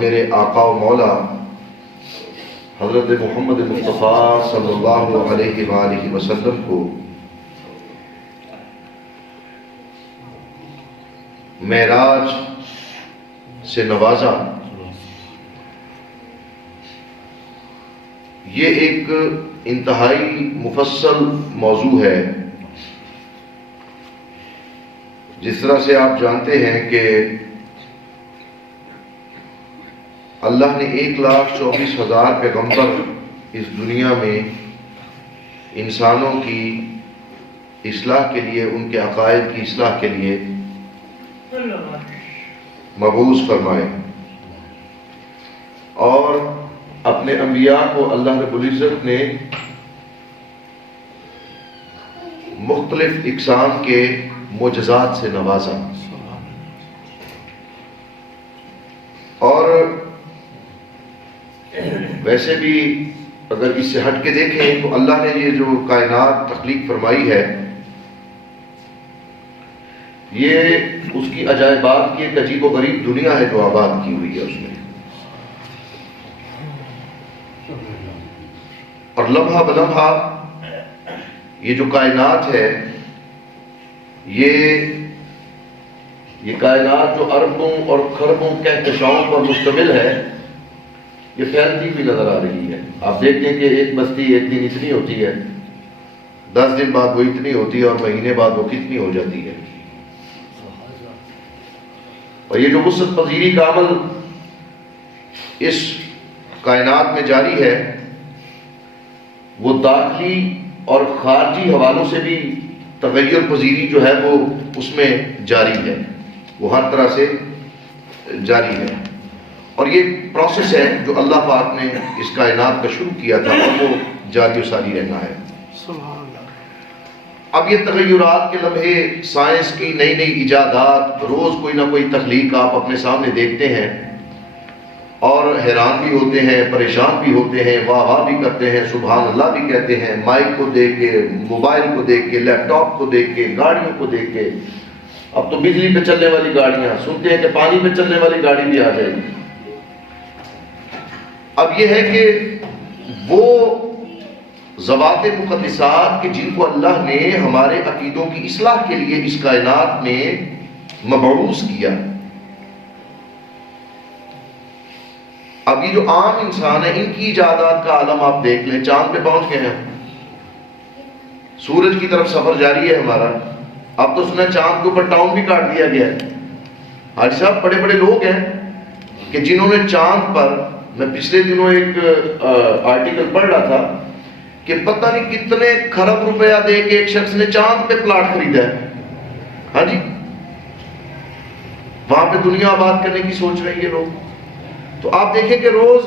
میرے آقا و مولا حضرت محمد مصطفیٰ صلی اللہ علیہ وآلہ وسلم کو معراج سے نوازا، یہ ایک انتہائی مفصل موضوع ہے۔ جس طرح سے آپ جانتے ہیں کہ اللہ نے 1,24,000 پیغمبر اس دنیا میں انسانوں کی اصلاح کے لیے، ان کے عقائد کی اصلاح کے لیے مبعوث فرمائے، اور اپنے انبیاء کو اللہ رب العزت نے مختلف اقسام کے معجزات سے نوازا۔ اور ویسے بھی اگر اس سے ہٹ کے دیکھیں تو اللہ نے یہ جو کائنات تخلیق فرمائی ہے، یہ اس کی عجائبات کی ایک عجیب و غریب دنیا ہے جو آباد کی ہوئی ہے اس میں۔ اور لمحہ بلمحہ یہ جو کائنات ہے، یہ کائنات جو اربوں اور خربوں کہکشاؤں پر مشتمل ہے، یہ پھیلتی بھی نظر آ رہی ہے۔ آپ دیکھتے ہیں کہ ایک بستی ایک دن اتنی ہوتی ہے، 10 دن بعد وہ اتنی ہوتی ہے، اور مہینے بعد وہ کتنی ہو جاتی ہے۔ اور یہ جو وسعت پذیری کا عمل اس کائنات میں جاری ہے، وہ داخلی اور خارجی حوالوں سے بھی تغیر پذیری جو ہے وہ اس میں جاری ہے، وہ ہر طرح سے جاری ہے۔ اور یہ پروسیس ہے جو اللہ پاک نے اس کائنات کا شروع کیا تھا، اور وہ جاری و ساری رہنا ہے۔ اب یہ تغیرات کے لمحے، سائنس کی نئی نئی ایجادات، روز کوئی نہ کوئی تخلیق آپ اپنے سامنے دیکھتے ہیں، اور حیران بھی ہوتے ہیں، پریشان بھی ہوتے ہیں، واہ واہ بھی کرتے ہیں، سبحان اللہ بھی کہتے ہیں، مائک کو دیکھ کے، موبائل کو دیکھ کے، لیپ ٹاپ کو دیکھ کے، گاڑیوں کو دیکھ کے۔ اب تو بجلی پہ چلنے والی گاڑیاں، سنتے ہیں کہ پانی پہ چلنے والی گاڑی بھی آ جائے گی۔ اب یہ ہے کہ وہ ذوات مقدسات کہ جن کو اللہ نے ہمارے عقیدوں کی اصلاح کے لیے اس کائنات میں مبعوث کیا۔ اب یہ جو عام انسان ہے، ان کی ایجادات کا عالم آپ دیکھ لیں، چاند پہ پہنچ گئے ہیں، سورج کی طرف سفر جاری ہے ہمارا۔ اب تو سنا چاند کے اوپر ٹاؤن بھی کاٹ دیا گیا ہے۔ حاجی صاحب بڑے بڑے لوگ ہیں کہ جنہوں نے چاند پر، میں پچھلے دنوں ایک آرٹیکل پڑھ رہا تھا کہ پتہ نہیں کتنے کھرب روپیہ دے کے ایک شخص نے چاند پہ پلاٹ خریدا ہے۔ ہاں جی، وہاں پہ دنیا آباد کرنے کی سوچ رہے ہیں یہ لوگ۔ تو آپ دیکھیں کہ روز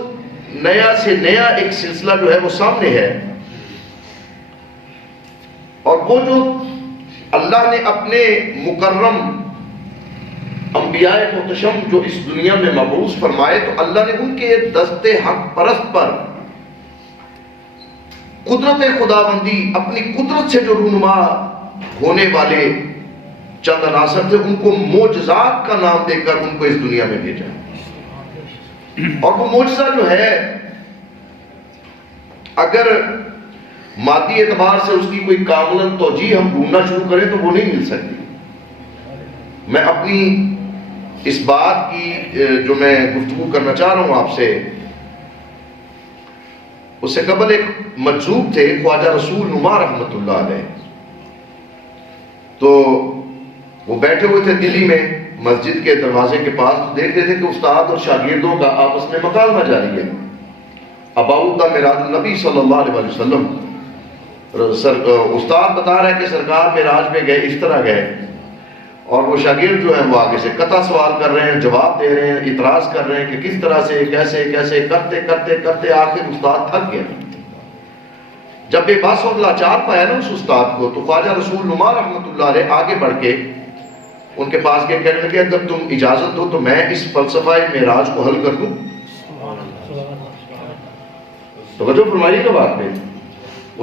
نیا سے نیا ایک سلسلہ جو ہے وہ سامنے ہے، اور وہ جو اللہ نے اپنے مکرم انبیاء محتشم جو اس دنیا میں مبعوث فرمائے، تو اللہ نے ان کے دست حق پرست پر قدرت خداوندی، اپنی قدرت سے جو رونما ہونے والے چند عناصر تھے، ان کو معجزات کا نام دے کر ان کو اس دنیا میں بھیجا۔ اور وہ معجزہ جو ہے، اگر مادی اعتبار سے اس کی کوئی کاملاً توجیہ ہم ڈھونڈنا شروع کریں تو وہ نہیں مل سکتی۔ میں اپنی اس بات کی جو میں گفتگو کرنا چاہ رہا ہوں آپ سے، اس سے قبل ایک مجذوب تھے خواجہ رسول نما رحمۃ اللہ علیہ، تو وہ بیٹھے ہوئے تھے دلی میں مسجد کے دروازے کے پاس، تو دیکھ رہے تھے کہ استاد اور شاگردوں کا آپس میں مکالمہ جاری ہے اباؤ معراج النبی صلی اللہ علیہ وسلم۔ استاد بتا رہا ہے کہ سرکار معراج میں گئے، اس طرح گئے، اور وہ شاگرد جو ہیں وہ آگے سے قطع سوال کر رہے ہیں، جواب دے رہے ہیں، اعتراض کر رہے ہیں کہ کس طرح سے، کیسے کیسے، کرتے کرتے کرتے آخر استاد تھک گیا۔ جب بے بس اور لاچار پایا نا اس استاد کو، تو خواجہ رسول نما رحمۃ اللہ علیہ آگے بڑھ کے ان کے پاس کے کہنے لگے، اگر تم اجازت دو تو میں اس فلسفہ معراج کو حل کر دوں۔ توجہ فرمائیے گا بات پہ۔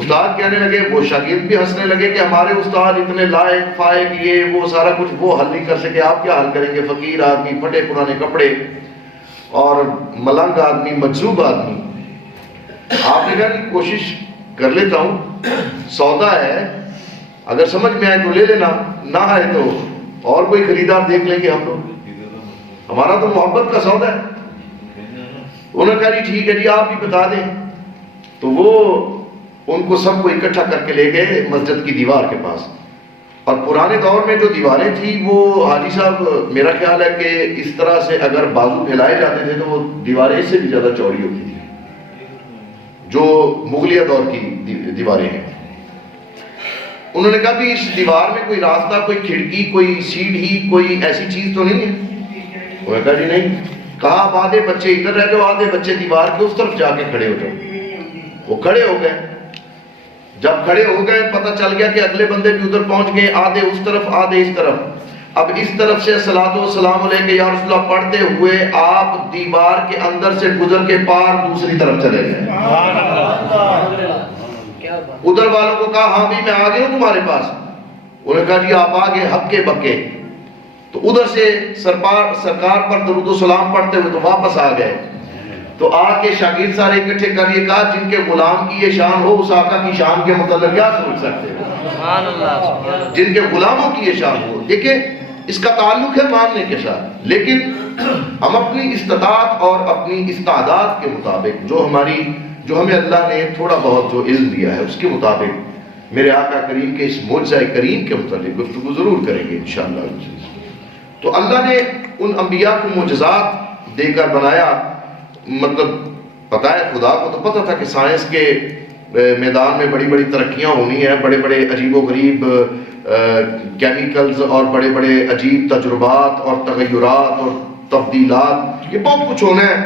استاد کہنے لگے، وہ شاگرد بھی ہنسنے لگے کہ ہمارے استاد اتنے لائق فائق، یہ وہ سارا کچھ وہ حل نہیں کر سکے، آپ کیا حل کریں گے، فقیر آدمی، پھٹے پرانے کپڑے۔ اور ملنگ آدمی، مجذوب آدمی، آپ نے کہا کہ کوشش کر لیتا ہوں، سودا ہے، اگر سمجھ میں آئے تو لے لینا، نہ آئے تو اور کوئی خریدار دیکھ لیں گے ہم لوگ، ہمارا تو محبت کا سودا ہے۔ انہوں نے کہا جی ٹھیک ہے جی آپ بھی بتا دیں۔ تو وہ ان کو سب کو اکٹھا کر کے لے گئے مسجد کی دیوار کے پاس، اور پرانے دور میں جو دیواریں تھیں وہ حاجی صاحب میرا خیال ہے کہ اس طرح سے اگر بازو پھیلائے جاتے تھے تو وہ دیواریں اس سے بھی زیادہ چوڑی ہوتی تھی جو مغلیہ دور کی دیواریں ہیں۔ انہوں نے کہا بھی اس دیوار میں کوئی راستہ، کوئی کھڑکی، کوئی سیڑھی، کوئی ایسی چیز تو نہیں ہے؟ انہوں نے کہا جی نہیں۔ کہا اب آدھے بچے ادھر رہ جاؤ، آدھے بچے دیوار کے اس طرف جا کے کھڑے ہو جاؤ۔ وہ کھڑے ہو گئے، جب کھڑے ہو گئے پتہ چل گیا کہ اگلے بندے بھی ادھر پہنچ گئے، آدھے اس طرف آدھے اس طرف۔ اب اس طرف سے صلاۃ و سلام علیہ یا رسول اللہ پڑھتے ہوئے آپ دیوار کے اندر سے گزر کے پار دوسری طرف چلے گئے۔ ادھر والوں کو کہا ہاں بھی میں آ گیا ہوں تمہارے پاس۔ انہوں نے کہا جی آپ آ گئے ہکے بکے۔ تو ادھر سے سرکار پر درود و سلام پڑھتے ہوئے تو واپس آ گئے۔ تو آ کے شاگرد سارے اکٹھے کر یہ کہا جن کے غلام کی یہ شان ہو اس آقا کی شان کے متعلق کیا سوچ سکتے ہیں؟ جن کے غلاموں کی یہ شان ہو۔ دیکھیں اس کا تعلق ہے ماننے کے ساتھ، لیکن ہم اپنی استطاعت اور اپنی استعداد کے مطابق جو ہمیں اللہ نے تھوڑا بہت جو علم دیا ہے اس کے مطابق میرے آقا کریم کے اس معجزہ کریم کے متعلق گفتگو ضرور کریں گے انشاءاللہ۔ تو اللہ نے ان انبیاء کو معجزات دے کر بنایا، مطلب پتہ ہے خدا کو تو پتہ تھا کہ سائنس کے میدان میں بڑی بڑی ترقیاں ہونی ہیں، بڑے بڑے عجیب و غریب کیمیکلز اور بڑے بڑے عجیب تجربات اور تغیرات اور تبدیلات، یہ بہت کچھ ہونا ہے۔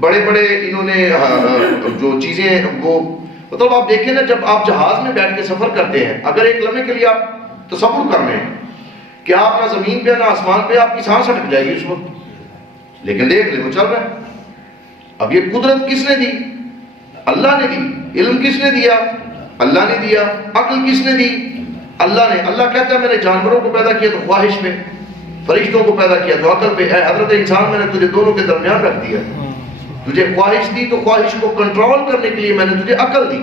بڑے بڑے انہوں نے جو چیزیں وہ مطلب آپ دیکھیں نا، جب آپ جہاز میں بیٹھ کے سفر کرتے ہیں، اگر ایک لمحے کے لیے آپ تصور کر رہے ہیں کہ آپ نہ زمین پہ نہ آسمان پہ، آپ کی سانس اٹک جائے گی اس وقت، لیکن دیکھ لیں وہ چل رہا ہے۔ اب یہ قدرت کس نے دی؟ اللہ نے دی۔ علم کس نے دیا؟ اللہ نے دیا۔ عقل کس نے دی؟ اللہ نے۔ اللہ کہتا ہے میں نے جانوروں کو پیدا کیا تو خواہش پہ، فرشتوں کو پیدا کیا تو عقل پہ۔ اے حضرت انسان میں نے تجھے دونوں کے درمیان رکھ دیا، تجھے خواہش دی تو خواہش کو کنٹرول کرنے کے لیے میں نے تجھے عقل دی،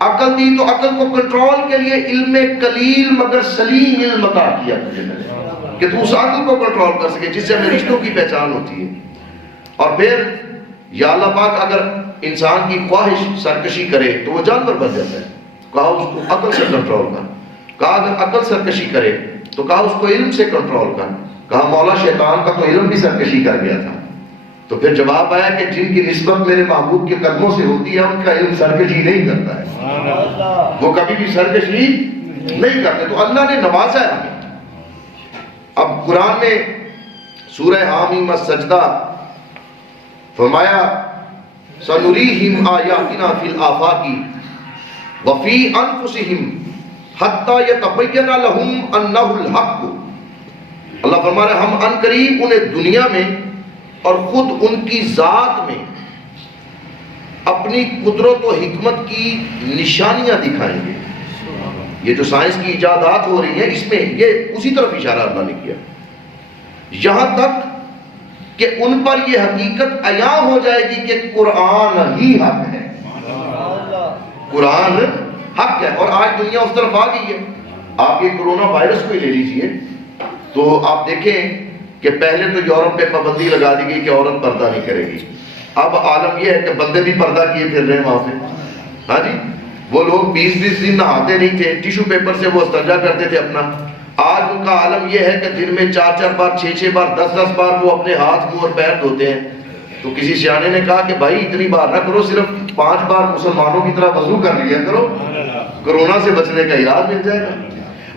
عقل دی تو عقل کو کنٹرول کے لیے علم قلیل مگر سلیم علم عطا کیا تجھے میں نے، کہ تو اس عقل کو کنٹرول کر سکے جس سے ہمیں رشتوں کی پہچان ہوتی ہے۔ اور پھر یا اللہ پاک اگر انسان کی خواہش سرکشی کرے تو وہ جانور بن جاتا ہے، کہا اس کو عقل سے کنٹرول کر۔ کہا اگر عقل سرکشی کرے تو کہا اس کو علم سے کنٹرول کر۔ کہا مولا شیطان کا تو علم بھی سرکشی کر گیا تھا۔ تو پھر جواب آیا کہ جن کی نسبت میرے محبوب کے قدموں سے ہوتی ہے ان کا علم سرکشی نہیں کرتا ہے، وہ کبھی بھی سرکشی نہیں کرتے۔ تو اللہ نے نوازا ہے ہمیں۔ اب قرآن میں سورہ حامیم السجدہ فرمایا سنریہم آیاتنا فی الآفاق وفی انفسہم حتی یتبین لہم انہ الحق۔ اللہ فرما رہا ہے ہم ان قریب انہیں دنیا میں اور خود ان کی ذات میں اپنی قدرت و حکمت کی نشانیاں دکھائیں گے۔ یہ جو سائنس کی ایجادات ہو رہی ہیں اس میں یہ اسی طرف اشارہ اللہ نے کیا، یہاں تک کہ ان پر یہ حقیقت عیاں ہو جائے گی کہ قرآن ہی حق ہے، قرآن حق ہے۔ اور آج دنیا اس طرف آ گئی ہے۔ آپ یہ کرونا وائرس کو ہی لے لیجئے تو آپ دیکھیں کہ پہلے تو یورپ پہ پابندی لگا دی گئی کہ عورت پردہ نہیں کرے گی، اب عالم یہ ہے کہ بندے بھی پردہ کیے پھر رہے ہیں وہاں پہ۔ ہاں جی، وہ لوگ 20 دن نہاتے نہیں تھے، ٹیشو پیپر سے وہ استنجا کرتے تھے اپنا۔ آج ان کا عالم یہ ہے کہ دن میں 4 بار 6 بار 10 بار وہ اپنے ہاتھ منہ اور پیر دھوتے ہیں۔ تو کسی سیانے نے کہا کہ بھائی اتنی بار نہ کرو، صرف 5 بار مسلمانوں کی طرح وضو کر لیا کرو، کرونا سے بچنے کا علاج مل جائے گا۔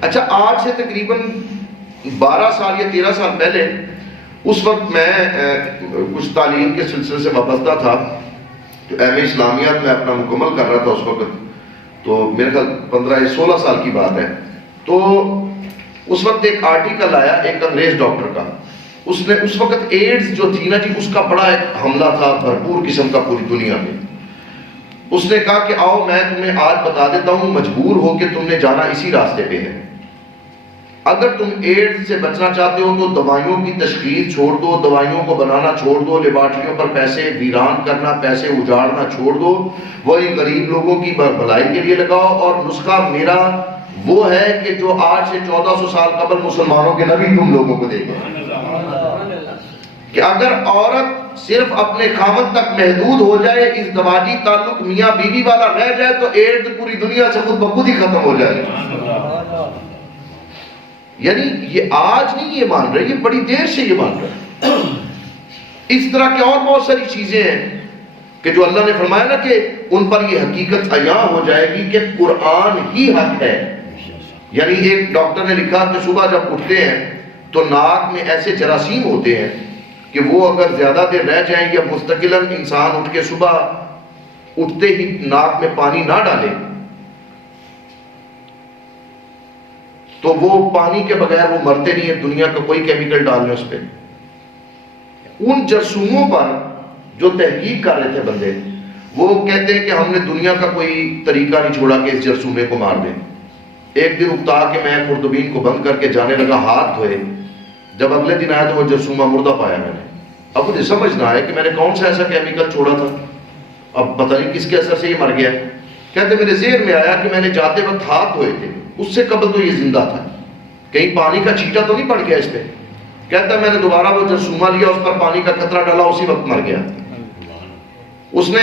اچھا آج سے تقریباً 12 سال یا 13 سال پہلے، اس وقت میں کچھ تعلیم کے سلسلے سے وابستہ تھا، تو ایم اے اسلامیات میں اپنا مکمل کر رہا تھا اس وقت، تو میرے خیال 15 یا 16 سال کی بات ہے۔ تو اس وقت ایک آرٹیکل آیا ایک انگریز ڈاکٹر کا، اس نے اس وقت ایڈز جو تھی نا جی، اس کا بڑا ایک حملہ تھا بھرپور قسم کا پوری دنیا میں۔ اس نے کہا کہ آؤ میں تمہیں آج بتا دیتا ہوں، مجبور ہو کہ تم نے جانا اسی راستے پہ ہے۔ اگر تم ایڈز سے بچنا چاہتے ہو تو دوائیوں کی تشخیص چھوڑ دو، دوائیوں کو بنانا چھوڑ دو، لیبارٹریوں پر پیسے ویران کرنا، پیسے اجاڑنا چھوڑ دو، وہی غریب لوگوں کی بھلائی کے لیے لگاؤ۔ اور نسخہ میرا وہ ہے کہ جو آج سے 1400 سال قبل مسلمانوں کے نبی تم لوگوں کو دے گئے، کہ اگر عورت صرف اپنے خاوند تک محدود ہو جائے، اس زواجی تعلق میاں بیوی والا رہ جائے، تو ایڈز پوری دنیا سے خود بخود ہی ختم ہو جائے گا۔ یعنی یہ آج نہیں یہ مان رہے، یہ بڑی دیر سے یہ مان رہے۔ اس طرح کی اور بہت ساری چیزیں ہیں کہ جو اللہ نے فرمایا نا کہ ان پر یہ حقیقت عیاں ہو جائے گی کہ قرآن ہی حق ہے۔ یعنی ایک ڈاکٹر نے لکھا کہ صبح جب اٹھتے ہیں تو ناک میں ایسے جراثیم ہوتے ہیں کہ وہ اگر زیادہ دیر رہ جائیں یا مستقلاً انسان اٹھ کے صبح اٹھتے ہی ناک میں پانی نہ ڈالے تو وہ پانی کے بغیر وہ مرتے نہیں ہیں، دنیا کا کوئی کیمیکل ڈال لیں اس پہ۔ ان جرثوموں پر جو تحقیق کر رہے تھے بندے، وہ کہتے ہیں کہ ہم نے دنیا کا کوئی طریقہ نہیں چھوڑا کہ اس جرثومے کو مار دیں۔ ایک دن اکتا کے میں خردبین کو بند کر کے جانے لگا، ہاتھ دھوئے، جب اگلے دن آیا تو وہ جرثومہ مردہ پایا میں نے۔ اب مجھے سمجھ نہ آیا کہ میں نے کون سا ایسا کیمیکل چھوڑا تھا، اب پتہ نہیں کس کے اثر سے یہ مر گیا۔ کہتے میرے ذہن میں آیا کہ میں نے جاتے وقت ہاتھ دھوئے تھے، اس سے قبل تو یہ زندہ تھا، کہیں پانی کا چھینٹا تو نہیں پڑ گیا اس پہ۔ کہتا میں نے دوبارہ وہ جرثومہ لیا، اس پر پانی کا قطرہ ڈالا، اسی وقت مر گیا۔ اس نے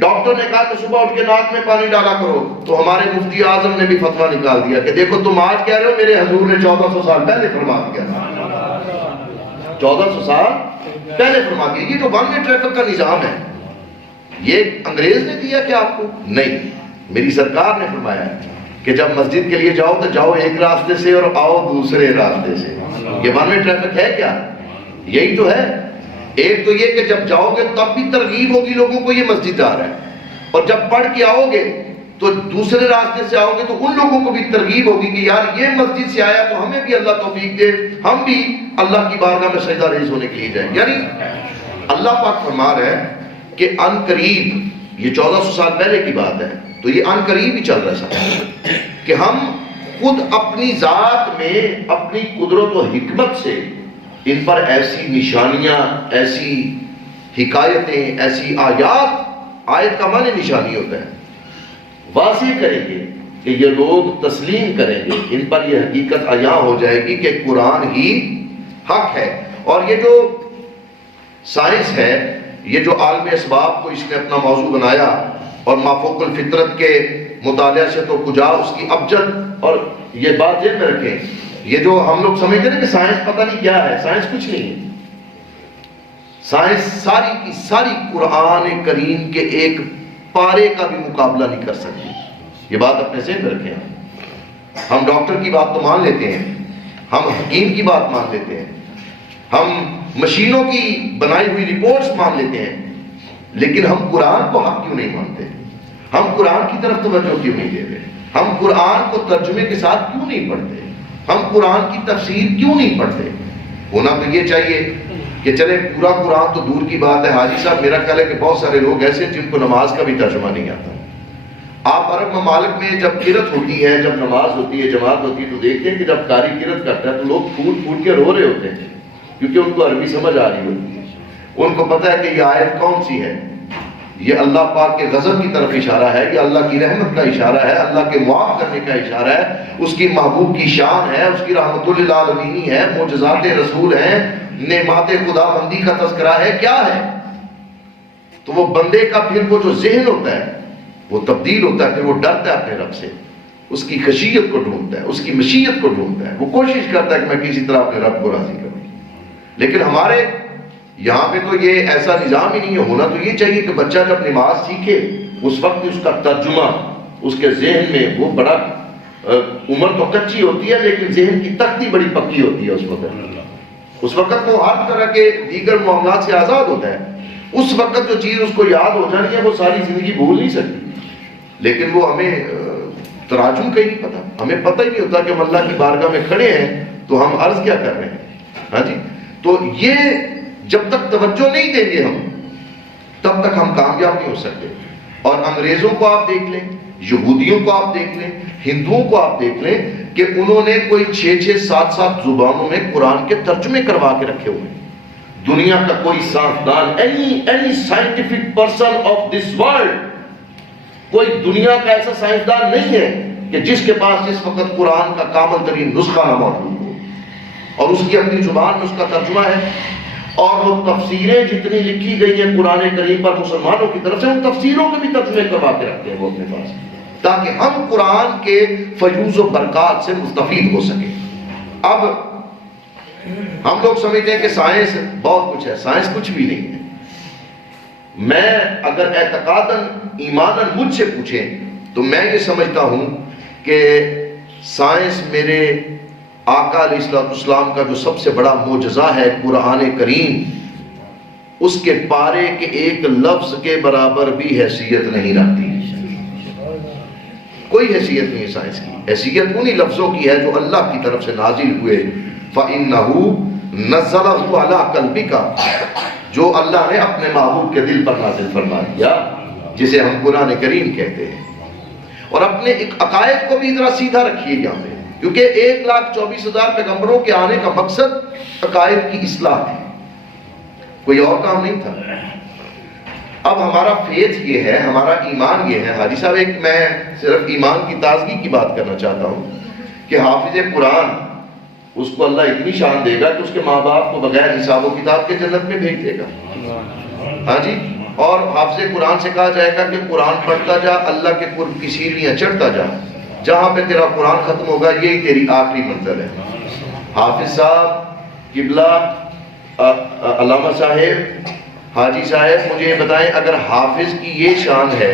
ڈاکٹر نے کہا کہ صبح اٹھ کے ناک میں پانی ڈالا کرو، تو ہمارے مفتی اعظم نے بھی فتویٰ نکال دیا کہ دیکھو تم آج کہہ رہے ہو، میرے حضور نے 1400 سال پہلے فرما دیا، 1400 سال پہلے فرما دیا۔ یہ تو ون وے ٹریفک کا نظام ہے، یہ انگریز نے دیا کہ آپ کو نہیں، میری سرکار نے فرمایا ہے کہ جب مسجد کے لیے جاؤ تو جاؤ ایک راستے سے اور آؤ دوسرے راستے سے۔ یہ ون وے ٹریفک ہے کیا؟ یہی تو ہے۔ ایک تو یہ کہ جب جاؤ گے تب بھی ترغیب ہوگی لوگوں کو یہ مسجد آ رہا ہے، اور جب پڑھ کے آؤ گے تو دوسرے راستے سے آؤ گے تو ان لوگوں کو بھی ترغیب ہوگی کہ یار یہ مسجد سے آیا تو ہمیں بھی اللہ توفیق دے، ہم بھی اللہ کی بارگاہ میں سجدہ ریز ہونے کے لیے جائیں۔ یعنی اللہ پاک فرما رہا ہے کہ ان قریب، یہ 1400 سال پہلے کی بات ہے، تو یہ ان قریب ہی چل رہا ہے کہ ہم خود اپنی ذات میں اپنی قدرت و حکمت سے ان پر ایسی نشانیاں، ایسی حکایتیں، ایسی آیت کا معنی نشانی ہوتا ہے، واضح کریں گے کہ یہ لوگ تسلیم کریں گے، ان پر یہ حقیقت عیاں ہو جائے گی کہ قرآن ہی حق ہے۔ اور یہ جو سائنس ہے، یہ جو عالم اسباب کو اس نے اپنا موضوع بنایا، اور مافوق الفطرت کے مطالعہ سے تو کجا اس کی ابجد، اور یہ بات ذہن میں رکھیں، یہ جو ہم لوگ سمجھتے ہیں کہ سائنس پتہ نہیں کیا ہے، سائنس کچھ نہیں ہے۔ سائنس ساری کی ساری قرآن کریم کے ایک پارے کا بھی مقابلہ نہیں کر سکتی، یہ بات اپنے ذہن میں رکھیں۔ ہم ڈاکٹر کی بات تو مان لیتے ہیں، ہم حکیم کی بات مان لیتے ہیں، ہم مشینوں کی بنائی ہوئی رپورٹس مان لیتے ہیں، لیکن ہم قرآن کو حق کیوں نہیں مانتے؟ ہم قرآن کی طرف توجہ کیوں نہیں دے رہے؟ ہم قرآن کو ترجمے کے ساتھ کیوں نہیں پڑھتے؟ ہم قرآن کی تفسیر کیوں نہیں پڑھتے؟ ہونا تو یہ چاہیے کہ چلے پورا قرآن تو دور کی بات ہے، حاجی صاحب میرا خیال ہے کہ بہت سارے لوگ ایسے ہیں جن کو نماز کا بھی ترجمہ نہیں آتا۔ آپ عرب ممالک میں جب قرأت ہوتی ہے، جب نماز ہوتی ہے، جماعت ہوتی ہے، تو دیکھتے ہیں کہ جب قاری قرأت کرتا ہے تو لوگ پھوٹ پھوٹ کے رو رہے ہوتے ہیں، کیونکہ ان کو عربی سمجھ آ رہی ہوتی ہے، ان کو پتہ ہے کہ یہ آیت کون سی ہے، یہ اللہ پاک کے غضب کی طرف اشارہ ہے، یہ اللہ کی رحمت کا اشارہ ہے، اللہ کے معاف کرنے کا اشارہ ہے، اس کی محبوب کی شان ہے، اس کی رحمت للعالمین ہے، معجزات رسول ہیں، نعمات خدا بندی کا تذکرہ ہے، کیا ہے؟ تو وہ بندے کا پھر وہ جو ذہن ہوتا ہے وہ تبدیل ہوتا ہے، پھر وہ ڈرتا ہے اپنے رب سے، اس کی خشیت کو ڈھونڈتا ہے، اس کی مشیت کو ڈھونڈتا ہے، وہ کوشش کرتا ہے کہ میں کسی طرح اپنے رب کو راضی کروں۔ لیکن ہمارے یہاں پہ تو یہ ایسا نظام ہی نہیں ہے۔ ہونا تو یہ چاہیے کہ بچہ جب نماز سیکھے اس وقت اس کا ترجمہ اس کے ذہن میں، وہ بڑا عمر تو کچی ہوتی ہے لیکن ذہن کی تختی بڑی پکی ہوتی ہے اس وقت وہ ہر طرح کے دیگر معاملات سے آزاد ہوتا ہے۔ اس وقت جو چیز اس کو یاد ہو جانی ہے وہ ساری زندگی بھول نہیں سکتی، لیکن وہ ہمیں تراجم کا ہی نہیں پتا، ہمیں پتہ ہی نہیں ہوتا کہ ہم اللہ کی بارگاہ میں کھڑے ہیں تو ہم عرض کیا کر رہے ہیں۔ ہاں جی، تو یہ جب تک توجہ نہیں دیں گے ہم تب تک ہم کامیاب نہیں ہو سکتے۔ اور انگریزوں کو آپ دیکھ لیں، یہودیوں کو آپ دیکھ لیں، ہندوؤں کو آپ دیکھ لیں، کہ انہوں نے کوئی 6-7 زبانوں میں قرآن کے ترجمے کروا کے رکھے ہوئے ہیں۔ دنیا کا کوئی سائنسدان any scientific person of this world، کوئی دنیا کا ایسا سائنسدان نہیں ہے کہ جس کے پاس اس وقت قرآن کا کامل ترین نسخہ نہ موجود ہو، اور اس کی اپنی زبان میں اس کا ترجمہ ہے، اور وہ تفسیریں جتنی لکھی گئی ہیں قرآن کریم پر مسلمانوں کی طرف سے، ان تفسیروں کے بھی ترجمے کروا کے رکھتے ہیں وہ اپنے پاس، تاکہ ہم قرآن کے فیوز و برکات سے مستفید ہو سکیں۔ اب ہم لوگ سمجھتے ہیں کہ سائنس بہت کچھ ہے، سائنس کچھ بھی نہیں ہے۔ میں اگر اعتقاداً ایماناً مجھ سے پوچھیں تو میں یہ سمجھتا ہوں کہ سائنس میرے آقا علیہ السلام کا جو سب سے بڑا معجزہ ہے قرآن کریم، اس کے پارے کے ایک لفظ کے برابر بھی حیثیت نہیں رکھتی۔ کوئی حیثیت نہیں ہے سائنس کی، حیثیت انہی لفظوں کی ہے جو اللہ کی طرف سے نازل ہوئے، فَإِنَّهُ نَزَّلَهُ عَلَىٰ قَلْبِكَ، جو اللہ نے اپنے محبوب کے دل پر نازل فرما دیا، جسے ہم قرآن کریم کہتے ہیں۔ اور اپنے ایک عقائد کو بھی ذرا سیدھا رکھیے یہاں پہ، کیونکہ 1,24,000 پیغمبروں کے آنے کا مقصد عقائد کی اصلاح تھی، کوئی اور کام نہیں تھا۔ اب ہمارا فیتھ یہ ہے، ہمارا ایمان یہ ہے، حاجی صاحب ایک میں صرف ایمان کی تازگی کی بات کرنا چاہتا ہوں کہ حافظ قرآن، اس کو اللہ اتنی شان دے گا کہ اس کے ماں باپ کو بغیر حساب و کتاب کے جنت میں بھیج دے گا، ہاں جی۔ اور حافظ قرآن سے کہا جائے گا کہ قرآن پڑھتا جا، اللہ کے قرب کی سیڑھیاں چڑھتا جا، جہاں پہ تیرا قرآن ختم ہوگا یہی تیری آخری منزل ہے۔ حافظ صاحب، قبلہ، علامہ صاحب، حاجی صاحب، مجھے یہ بتائیں، اگر حافظ کی یہ شان ہے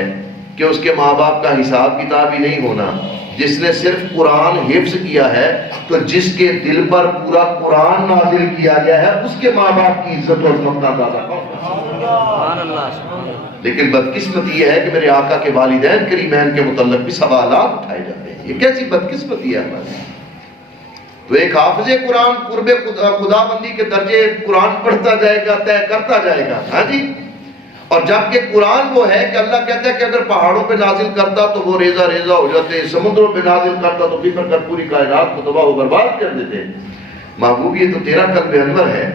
کہ اس کے ماں باپ کا حساب کتاب ہی نہیں ہونا، جس نے صرف قرآن حفظ کیا ہے، تو جس کے دل پر پورا قرآن نازل کیا گیا ہے اس کے ماں باپ کی عزت و عظمت کا اندازہ کون؟ لیکن بدقسمتی یہ ہے کہ میرے آقا کے والدین کریمین کے متعلق بھی سوالات اٹھائے جاتے ہیں، یہ کیسی بدقسمتی ہے ہماری؟ تو ایک حافظ قرآن قرب خدا بندی کے درجے قرآن پڑھتا جائے گا، طے کرتا جائے گا، ہاں جی۔ اور جبکہ قرآن وہ ہے کہ اللہ کہتا ہے کہ اگر پہاڑوں پہ نازل کرتا تو وہ ریزہ ریزہ ہو جاتے، سمندروں پہ نازل کرتا تو بکھر کر پوری کائنات کو تباہ و برباد کر دیتے۔ محبوب، یہ تو تیرا قلب انور ہے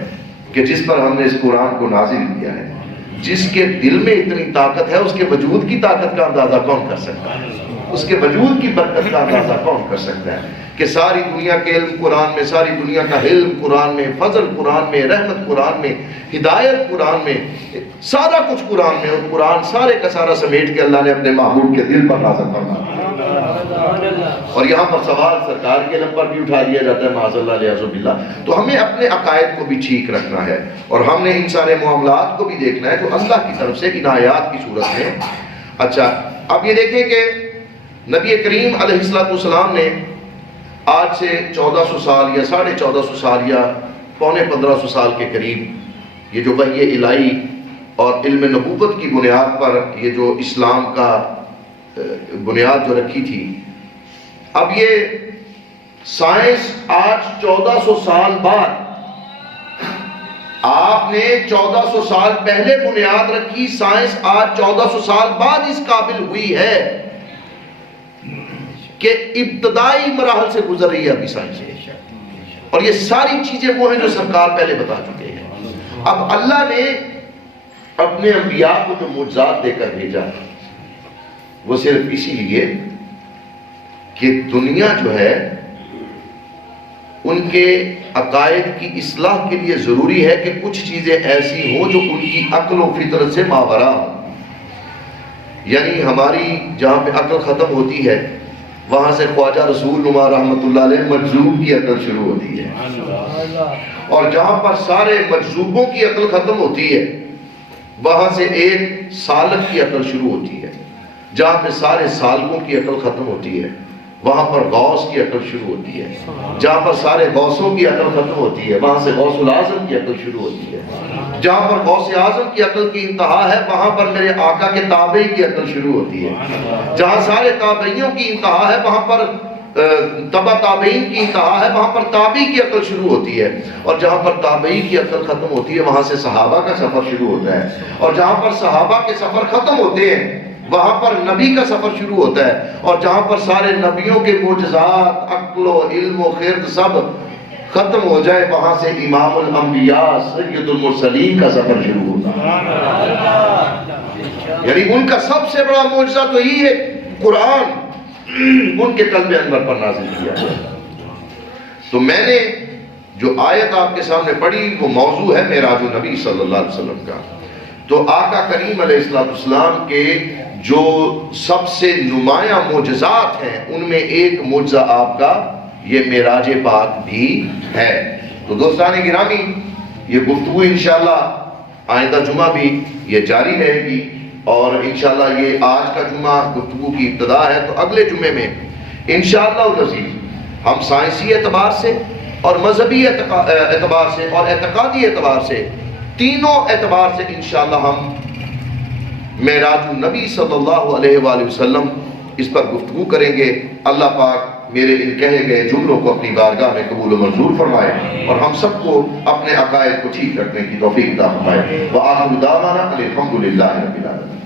کہ جس پر ہم نے اس قرآن کو نازل کیا ہے، جس کے دل میں اتنی طاقت ہے، اس کے وجود کی طاقت کا اندازہ کون کر سکتا ہے؟ اس کے وجود کی برکت کا اندازہ کون کر سکتا ہے کہ ساری دنیا کے علم قرآن میں، ساری دنیا کا علم قرآن میں، فضل قرآن میں، رحمت قرآن میں، ہدایت قرآن میں، سارا کچھ قرآن میں، اور قرآن سارے کا سارا سمیٹ کے اللہ نے اپنے محبوب کے دل پر نازل فرمایا۔ اور یہاں پر سوال سرکار کے علم پر بھی اٹھا دیا جاتا ہے، معاذ اللہ علیہ باللہ۔ تو ہمیں اپنے عقائد کو بھی ٹھیک رکھنا ہے، اور ہم نے ان سارے معاملات کو بھی دیکھنا ہے جو اللہ کی طرف سے عنایات کی صورت میں۔ اچھا، اب یہ دیکھیں کہ نبی کریم علیہ السلام نے آج سے 1400 سال یا 1450 سال یا 1500 سال کے قریب یہ جو وحی الہی اور علم نبوت کی بنیاد پر یہ جو اسلام کا بنیاد جو رکھی تھی، اب یہ سائنس آج 1400 سال بعد، آپ نے 1400 سال پہلے بنیاد رکھی، سائنس آج 1400 سال بعد اس قابل ہوئی ہے کہ ابتدائی مراحل سے گزر رہی ہے ابھی سائنس، اور یہ ساری چیزیں وہ ہیں جو سرکار پہلے بتا چکے ہیں۔ اب اللہ نے اپنے انبیاء کو جو معجزات دے کر بھیجا وہ صرف اسی لیے کہ دنیا جو ہے ان کے عقائد کی اصلاح کے لیے ضروری ہے کہ کچھ چیزیں ایسی ہوں جو ان کی عقل و فطرت سے ماورا ہوں۔ یعنی ہماری جہاں پہ عقل ختم ہوتی ہے وہاں سے خواجہ رسول نما رحمۃ اللہ علیہ مجذوب کی عقل شروع ہوتی ہے، اور جہاں پر سارے مجذوبوں کی عقل ختم ہوتی ہے وہاں سے ایک سالک کی عقل شروع ہوتی ہے، جہاں پہ سارے سالکوں کی عقل ختم ہوتی ہے وہاں پر غوث کی عقل شروع ہوتی ہے، جہاں پر سارے غوثوں کی عقل ختم ہوتی ہے وہاں سے غوث الاعظم کی عقل شروع ہوتی ہے، جہاں پر غوث اعظم کی عقل کی انتہا ہے وہاں پر میرے آقا کے تابعی کی عقل شروع ہوتی ہے، جہاں سارے تابعیوں کی انتہا ہے وہاں پر تبع تابعین کی انتہا ہے وہاں پر تابعی کی عقل شروع ہوتی ہے، اور جہاں پر تابعی کی عقل ختم ہوتی ہے وہاں سے صحابہ کا سفر شروع ہوتا ہے، اور جہاں پر صحابہ کے سفر ختم ہوتے ہیں وہاں پر نبی کا سفر شروع ہوتا ہے، اور جہاں پر سارے نبیوں کے معجزات، عقل و علم و خرد سب ختم ہو جائے، وہاں سے امام الانبیاء سید المرسلین کا سفر شروع ہوتا ہے۔ یعنی ان کا سب سے بڑا معجزہ تو یہی ہے قرآن ان کے قلب انور پر نازل کیا ہے۔ تو میں نے جو آیت آپ کے سامنے پڑھی وہ موضوع ہے معراج النبی صلی اللہ علیہ وسلم کا۔ تو آقا کریم علیہ السلام کے جو سب سے نمایاں معجزات ہیں ان میں ایک معجزہ آپ کا یہ معراج پاک بھی ہے۔ تو دوستان گرامی، یہ گفتگو انشاءاللہ آئندہ جمعہ بھی یہ جاری رہے گی، اور انشاءاللہ یہ آج کا جمعہ گفتگو کی ابتدا ہے، تو اگلے جمعے میں انشاءاللہ العزیز ہم سائنسی اعتبار سے اور مذہبی اعتبار سے اور اعتقادی اعتبار سے، تینوں اعتبار سے انشاءاللہ ہم معراج النبی صلی اللہ علیہ وآلہ وسلم اس پر گفتگو کریں گے۔ اللہ پاک میرے ان کہے گئے جملوں کو اپنی بارگاہ میں قبول و منظور فرمائے، اور ہم سب کو اپنے عقائد کو ٹھیک رکھنے کی توفیق عطا فرمائے۔ وآخر دعوانا الحمد للہ رب العالمین۔